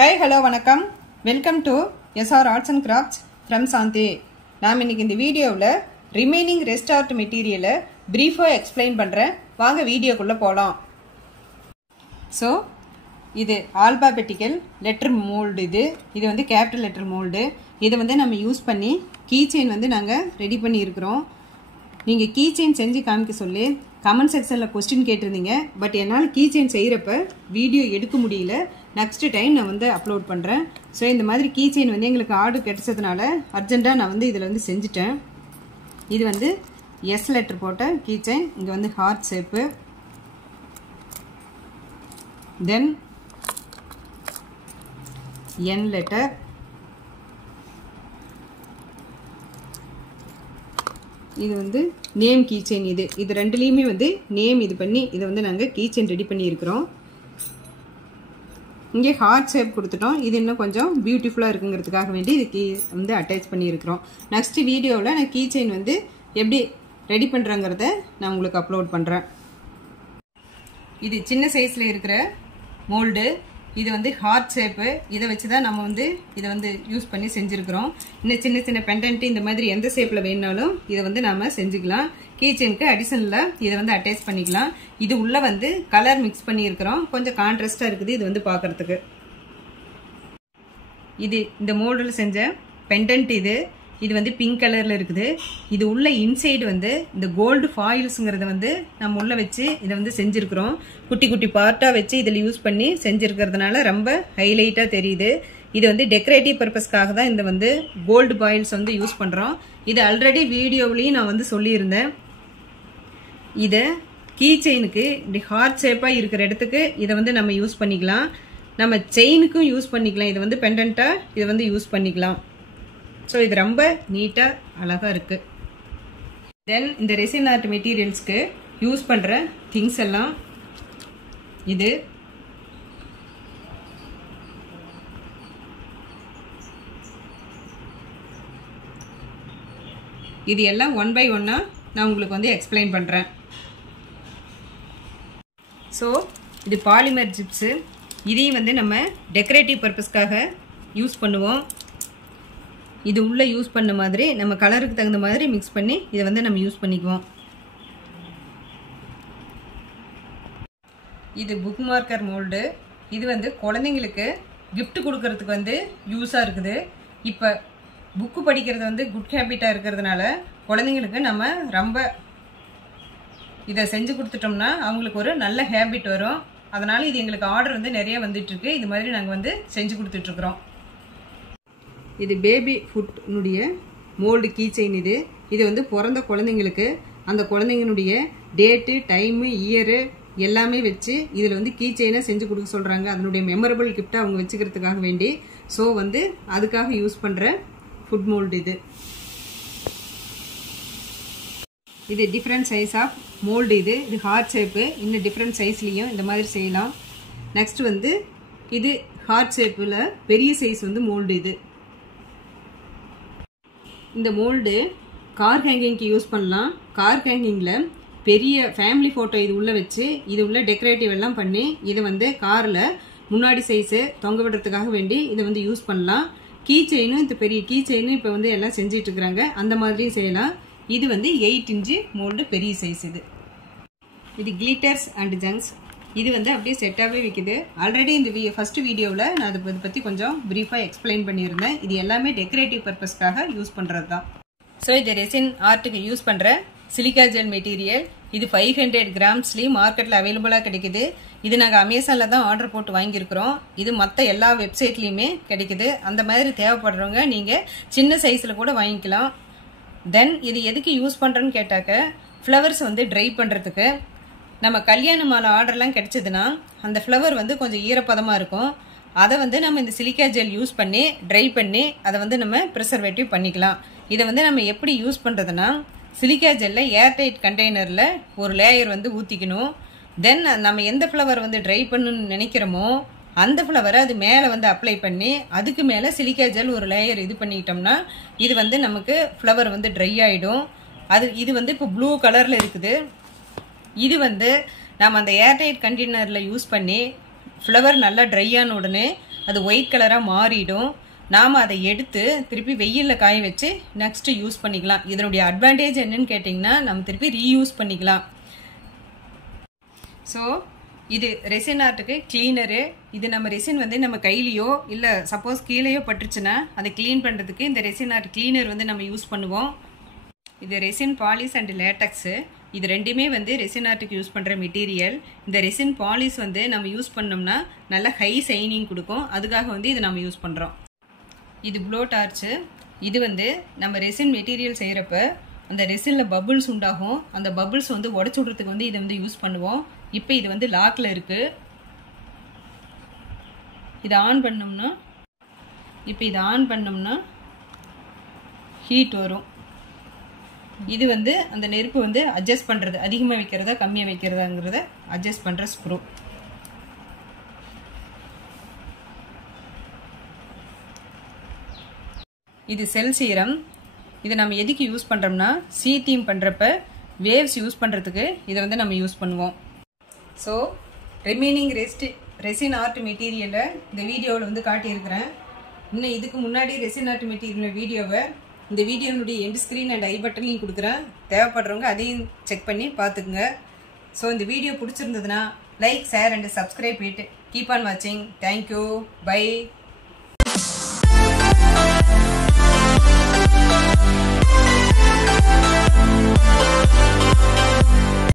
Hi, hello, வணக்கம். Welcome to SR Arts and Crafts from Santhi. நாம் இன்னைக்கு இந்த வீடியோவில் ரிமைனிங் ரெஸ்டார்ட் மெட்டீரியலை பிரீஃபாக எக்ஸ்பிளைன் பண்ணுறேன். வாங்க வீடியோக்குள்ளே போகலாம். ஸோ இது ஆல்பாபெட்டிக்கல் லெட்டர் மோல்டு. இது வந்து கேபிட்டல் லெட்டர் மோல்டு. இதை வந்து நம்ம யூஸ் பண்ணி கீ செயின் வந்து நாங்கள் ரெடி பண்ணியிருக்கிறோம். நீங்கள் கீ செயின் செஞ்சு காமிக்க சொல்லி கமெண்ட் செக்ஷனில் கொஸ்டின் கேட்டிருந்தீங்க. பட் என்னால் கீ செயின் செய்கிறப்ப வீடியோ எடுக்க முடியல. நெக்ஸ்ட்டு டைம் நான் வந்து அப்லோட் பண்ணுறேன். ஸோ இந்த மாதிரி கீ செயின் வந்து எங்களுக்கு ஆர்டர் கிடைச்சதுனால அர்ஜெண்ட்டாக நான் வந்து இதில் வந்து செஞ்சுட்டேன். இது வந்து எஸ் லெட்டர் போட்ட கீ செயின். இங்கே வந்து ஹார்ட் ஷேப்பு, தென் என் லெட்டர், இது வந்து நேம் கீ செயின். இது ரெண்டுலேயுமே வந்து நேம் இது பண்ணி இதை வந்து நாங்கள் கீ செயின் ரெடி பண்ணியிருக்கிறோம். இங்கே ஹார்ட் ஷேப் கொடுத்துட்டோம். இது இன்னும் கொஞ்சம் பியூட்டிஃபுல்லாக இருக்குங்கிறதுக்காக வேண்டி இது கீ வந்து அட்டாச் பண்ணியிருக்கிறோம். நெக்ஸ்ட் வீடியோவில் நான் கீ செயின் வந்து எப்படி ரெடி பண்ணுறேங்கிறத நான் உங்களுக்கு அப்லோட் பண்ணுறேன். இது சின்ன சைஸில் இருக்கிற மோல்டு. இது வந்து ஹார்ட் ஷேப்பு. இதை வச்சு தான் நம்ம வந்து இதை வந்து யூஸ் பண்ணி செஞ்சுருக்கிறோம். இன்னும் சின்ன சின்ன பெண்டன்ட்டு இந்த மாதிரி எந்த ஷேப்பில் வேணுனாலும் இதை வந்து நாம் செஞ்சுக்கலாம். கீ செயினுக்கு அடிஷனலாக இதை வந்து அட்டாச் பண்ணிக்கலாம். இது உள்ளே வந்து கலர் மிக்ஸ் பண்ணியிருக்கிறோம். கொஞ்சம் கான்ட்ராஸ்டாக இருக்குது இது வந்து பார்க்குறதுக்கு. இது இந்த மோல்டில் செஞ்ச பெண்டன்ட். இது வந்து பிங்க் கலரில் இருக்குது. இது உள்ள இன்சைடு வந்து இந்த கோல்டு ஃபாயில்ஸுங்கிறத வந்து நம்ம உள்ளே வச்சு இதை வந்து செஞ்சுருக்கிறோம். குட்டி குட்டி பார்ட்டாக வச்சு இதில் யூஸ் பண்ணி செஞ்சுருக்கிறதுனால ரொம்ப ஹைலைட்டாக தெரியுது. இது வந்து டெக்கரேட்டிவ் பர்பஸ்க்காக தான் இந்த வந்து கோல்டு பாயில்ஸ் வந்து யூஸ் பண்ணுறோம். இது ஆல்ரெடி வீடியோவிலையும் நான் வந்து சொல்லியிருந்தேன். இதை கீ செயினுக்கு இப்படி ஹார்ட் ஷேப்பாக இருக்கிற இடத்துக்கு இதை வந்து நம்ம யூஸ் பண்ணிக்கலாம். நம்ம செயினுக்கும் யூஸ் பண்ணிக்கலாம். இது வந்து பெண்டண்ட்டாக இதை வந்து யூஸ் பண்ணிக்கலாம். ஸோ இது ரொம்ப நீட்டாக அழகாக இருக்குது. தென் இந்த ரெசின் ஆர்ட் மெட்டீரியல்ஸ்க்கு யூஸ் பண்ணுற திங்ஸ் எல்லாம் இது எல்லாம் ஒன் பை ஒன்னாக நான் உங்களுக்கு வந்து எக்ஸ்பிளைன் பண்ணுறேன். ஸோ இது பாலிமர் ஜிப்ஸு. இதையும் வந்து நம்ம டெக்கரேட்டிவ் பர்பஸ்க்காக யூஸ் பண்ணுவோம். இது உள்ளே யூஸ் பண்ண மாதிரி நம்ம கலருக்கு தகுந்த மாதிரி மிக்ஸ் பண்ணி இதை வந்து நம்ம யூஸ் பண்ணிக்குவோம். இது புக் மார்க்கர் மோல்டு. இது வந்து குழந்தைங்களுக்கு கிஃப்ட் கொடுக்கறதுக்கு வந்து யூஸாக இருக்குது. இப்போ புக்கு படிக்கிறது வந்து குட் ஹேபிட்டாக இருக்கிறதுனால குழந்தைங்களுக்கு நம்ம ரொம்ப இதை செஞ்சு கொடுத்துட்டோம்னா அவங்களுக்கு ஒரு நல்ல ஹேபிட் வரும். அதனால் இது எங்களுக்கு ஆர்டர் வந்து நிறைய வந்துட்டுருக்கு. இது மாதிரி நாங்கள் வந்து செஞ்சு கொடுத்துட்ருக்குறோம். இது பேபி ஃபுட்னுடைய மோல்டு கீ செயின். இது வந்து பிறந்த குழந்தைங்களுக்கு அந்த குழந்தைங்களுடைய டேட்டு, டைமு, இயரு எல்லாமே வச்சு இதில் வந்து கீ செயினை செஞ்சு கொடுக்க சொல்கிறாங்க. அதனுடைய மெமரபிள் கிஃப்டை அவங்க வச்சுக்கிறதுக்காக வேண்டி. ஸோ வந்து அதுக்காக யூஸ் பண்ணுற ஃபுட் மோல்டு. இது டிஃப்ரெண்ட் சைஸ் ஆஃப் மோல்டு. இது ஹார்ட் ஷேப்பு. இன்னும் டிஃப்ரெண்ட் சைஸ்லேயும் இந்த மாதிரி செய்யலாம். நெக்ஸ்ட் வந்து இது ஹார்ட் ஷேப்பில் பெரிய சைஸ் வந்து மோல்டு. இந்த மோல்டு கார் ஹேங்கிங்க்கு யூஸ் பண்ணலாம். கார் ஹேங்கிங்கில் பெரிய ஃபேமிலி ஃபோட்டோ இது உள்ளே வச்சு இது உள்ள டெக்கரேட்டிவ் எல்லாம் பண்ணி இதை வந்து காரில் முன்னாடி சைஸு தொங்க விடுறதுக்காக வேண்டி இதை வந்து யூஸ் பண்ணலாம். கீ செயினும் இந்த பெரிய கீ செயினும் இப்போ வந்து எல்லாம் செஞ்சிட்டு இருக்கிறாங்க. அந்த மாதிரியும் செய்யலாம். இது வந்து 8 இன்ச்சு மோல்டு பெரிய சைஸ். இது கிளிட்டர்ஸ் அண்ட் ஜங்ஸ். இது வந்து அப்படியே செட்டாகவே விற்கிது. ஆல்ரெடி இந்த ஃபர்ஸ்ட் வீடியோவில் நான் அதை பற்றி கொஞ்சம் ப்ரீஃபாக எக்ஸ்பிளைன் பண்ணியிருந்தேன். இது எல்லாமே டெக்கரேட்டிவ் பர்பஸ்க்காக யூஸ் பண்ணுறது தான். ஸோ இது ரெசின் ஆர்ட்டுக்கு யூஸ் பண்ணுற சிலிக்கா ஜெல் மெட்டீரியல். இது 500 கிராம்ஸ்லேயும் மார்க்கெட்டில் அவைலபிளாக கிடைக்குது. இது நாங்கள் அமேசானில் தான் ஆர்டர் போட்டு வாங்கியிருக்கிறோம். இது மற்ற எல்லா வெப்சைட்லேயுமே கிடைக்குது. அந்த மாதிரி தேவைப்படுறவங்க நீங்கள் சின்ன சைஸில் கூட வாங்கிக்கலாம். தென் இது எதுக்கு யூஸ் பண்ணுறேன்னு கேட்டாக்க ஃப்ளவர்ஸ் வந்து ட்ரை பண்ணுறதுக்கு. நம்ம கல்யாண மாலை ஆர்டர்லாம் கிடைச்சதுன்னா அந்த ஃப்ளவர் வந்து கொஞ்சம் ஈரப்பதமாக இருக்கும். அதை வந்து நம்ம இந்த சிலிக்கா ஜெல் யூஸ் பண்ணி ட்ரை பண்ணி அதை வந்து நம்ம ப்ரிசர்வேட்டிவ் பண்ணிக்கலாம். இதை வந்து நம்ம எப்படி யூஸ் பண்ணுறதுன்னா சிலிக்கா ஜெல்லில் ஏர்டைட் கண்டெய்னரில் ஒரு லேயர் வந்து ஊற்றிக்கணும். தென் நம்ம எந்த ஃப்ளவர் வந்து ட்ரை பண்ணணும்னு நினைக்கிறோமோ அந்த ஃப்ளவரை அது மேலே வந்து அப்ளை பண்ணி அதுக்கு மேலே சிலிக்கா ஜெல் ஒரு லேயர் இது பண்ணிக்கிட்டோம்னா இது வந்து நமக்கு ஃப்ளவர் வந்து ட்ரை ஆகிடும். இது வந்து இப்போ ப்ளூ கலரில் இருக்குது. இது வந்து நம்ம அந்த ஏர்டைட் கண்டெய்னரில் யூஸ் பண்ணி ஃப்ளவர் நல்லா ட்ரை ஆன உடனே அது ஒயிட் கலராக மாறிடும். நாம் அதை எடுத்து திருப்பி வெயிலில் காய வச்சு நெக்ஸ்ட்டு யூஸ் பண்ணிக்கலாம். இதனுடைய அட்வான்டேஜ் என்னன்னு கேட்டிங்கன்னா நம்ம திருப்பி ரீயூஸ் பண்ணிக்கலாம். ஸோ இது ரெசின் ஆர்ட்டுக்கு கிளீனரு. இது நம்ம ரெசின் வந்து நம்ம கையிலையோ இல்லை சப்போஸ் கீழேயோ பட்டுருச்சுன்னா அதை க்ளீன் பண்ணுறதுக்கு இந்த ரெசின் ஆர்ட் கிளீனர் வந்து நம்ம யூஸ் பண்ணுவோம். இது ரெசின் பாலிஷ் அண்ட் லேட்டக்ஸு. இது ரெண்டுமே வந்து ரெசின் ஆர்ட்டுக்கு யூஸ் பண்ணுற மெட்டீரியல். இந்த ரெசின் பாலிஷ் வந்து நம்ம யூஸ் பண்ணோம்னா நல்லா ஹை ஷைனிங் கொடுக்கும். அதுக்காக வந்து இது நம்ம யூஸ் பண்ணுறோம். இது ப்ளோ டார்ச்சு. இது வந்து நம்ம ரெசின் மெட்டீரியல் செய்கிறப்ப அந்த ரெசினில் பபுள்ஸ் உண்டாகும். அந்த பபுள்ஸ் வந்து உடச்சி விட்றதுக்கு வந்து இதை வந்து யூஸ் பண்ணுவோம். இப்போ இது வந்து லாக்கில் இருக்குது. இதை ஆன் பண்ணோம்னா ஹீட் வரும். இது வந்து அந்த நெருப்பு வந்து அட்ஜஸ்ட் பண்ணுறது, அதிகமாக வைக்கிறதா கம்மியாக வைக்கிறதாங்கிறத அட்ஜஸ்ட் பண்ணுற ஸ்க்ரூ. இது செல் சீரம். இதை நம்ம எதுக்கு யூஸ் பண்ணுறோம்னா சீ தீம் பண்ணுறப்ப வேவ்ஸ் யூஸ் பண்ணுறதுக்கு இதை வந்து நம்ம யூஸ் பண்ணுவோம். ஸோ ரிமைனிங் ரெசின் ஆர்ட் மெட்டீரியலை இந்த வீடியோவில் வந்து காட்டியிருக்கிறேன். இன்னும் இதுக்கு முன்னாடி ரெசின் ஆர்ட் மெட்டீரியல் வீடியோவை இந்த வீடியோனுடைய எண்ட் ஸ்க்ரீன் அண்ட் ஐ பட்டன்லையும் கொடுக்குறேன். தேவைப்படுறவங்க அதையும் செக் பண்ணி பார்த்துக்குங்க. ஸோ இந்த வீடியோ பிடிச்சிருந்ததுன்னா like, share and subscribe it. Keep on வாட்சிங். தேங்க்யூ. பை.